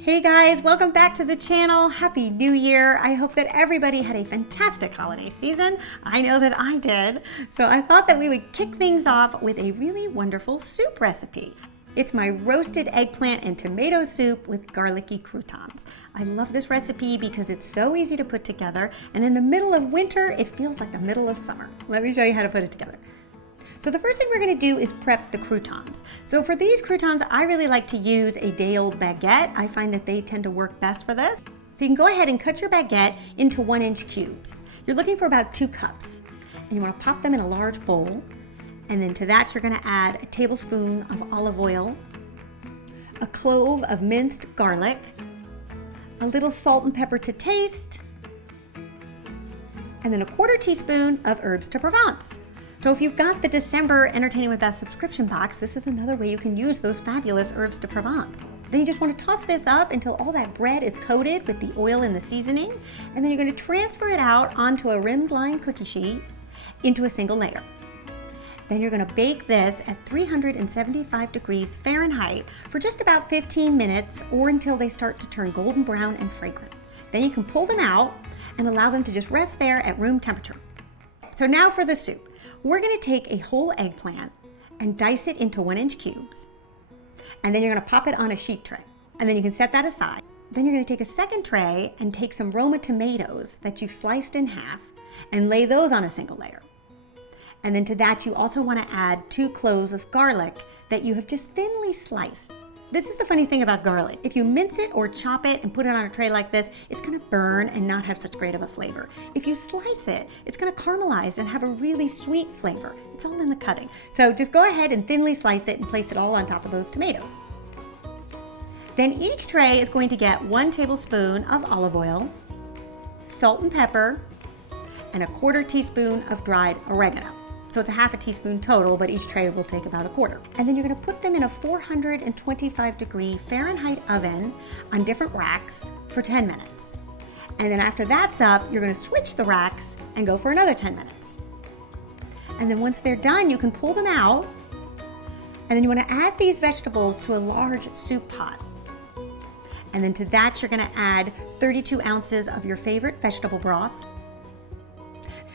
Hey guys, welcome back to the channel. Happy New Year. I hope that everybody had a fantastic holiday season. I know that I did. So I thought that we would kick things off with a really wonderful soup recipe. It's my roasted eggplant and tomato soup with garlicky croutons. I love this recipe because it's so easy to put together, and in the middle of winter, it feels like the middle of summer. Let me show you how to put it together. So the first thing we're going to do is prep the croutons. So for these croutons, I really like to use a day-old baguette. I find that they tend to work best for this. So you can go ahead and cut your baguette into 1-inch cubes. You're looking for about 2 cups. And you want to pop them in a large bowl. And then to that, you're going to add a tablespoon of olive oil, a clove of minced garlic, a little salt and pepper to taste, and then a 1/4 teaspoon of herbs de Provence. So if you've got the December Entertaining with Us subscription box, this is another way you can use those fabulous herbs de Provence. Then you just want to toss this up until all that bread is coated with the oil and the seasoning, and then you're going to transfer it out onto a rimmed line cookie sheet into a single layer. Then you're going to bake this at 375 degrees Fahrenheit for just about 15 minutes or until they start to turn golden brown and fragrant. Then you can pull them out and allow them to just rest there at room temperature. So now for the soup. We're going to take a whole eggplant and dice it into 1-inch cubes. And then you're going to pop it on a sheet tray. And then you can set that aside. Then you're going to take a second tray and take some Roma tomatoes that you've sliced in half and lay those on a single layer. And then to that, you also want to add 2 cloves of garlic that you have just thinly sliced. This is the funny thing about garlic. If you mince it or chop it and put it on a tray like this, it's going to burn and not have such great of a flavor. If you slice it, it's going to caramelize and have a really sweet flavor. It's all in the cutting. So just go ahead and thinly slice it and place it all on top of those tomatoes. Then each tray is going to get 1 tablespoon of olive oil, salt and pepper, and a 1/4 teaspoon of dried oregano. So it's a 1/2 teaspoon total, but each tray will take about 1/4. And then you're going to put them in a 425 degree Fahrenheit oven on different racks for 10 minutes. And then after that's up, you're going to switch the racks and go for another 10 minutes. And then once they're done, you can pull them out. And then you want to add these vegetables to a large soup pot. And then to that, you're going to add 32 ounces of your favorite vegetable broth.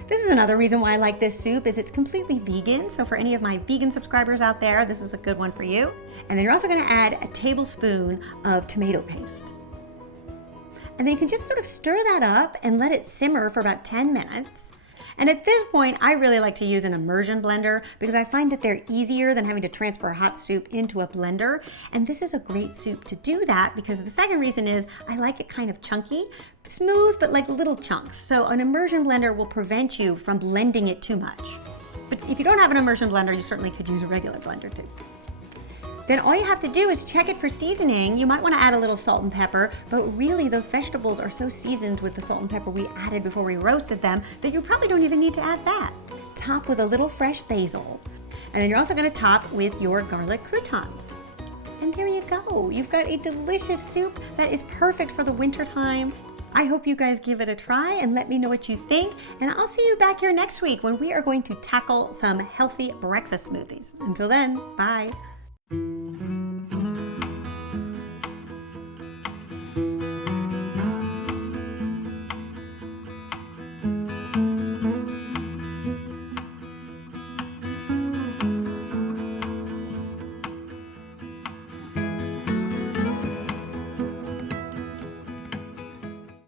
This is another reason why I like this soup is it's completely vegan. So for any of my vegan subscribers out there, this is a good one for you. And then you're also going to add a tablespoon of tomato paste. And then you can just sort of stir that up and let it simmer for about 10 minutes. And at this point, I really like to use an immersion blender because I find that they're easier than having to transfer a hot soup into a blender. And this is a great soup to do that because the second reason is I like it kind of chunky, smooth, but like little chunks. So an immersion blender will prevent you from blending it too much. But if you don't have an immersion blender, you certainly could use a regular blender too. Then all you have to do is check it for seasoning. You might want to add a little salt and pepper, but really those vegetables are so seasoned with the salt and pepper we added before we roasted them that you probably don't even need to add that. Top with a little fresh basil. And then you're also going to top with your garlic croutons. And there you go. You've got a delicious soup that is perfect for the winter time. I hope you guys give it a try and let me know what you think. And I'll see you back here next week when we are going to tackle some healthy breakfast smoothies. Until then, bye.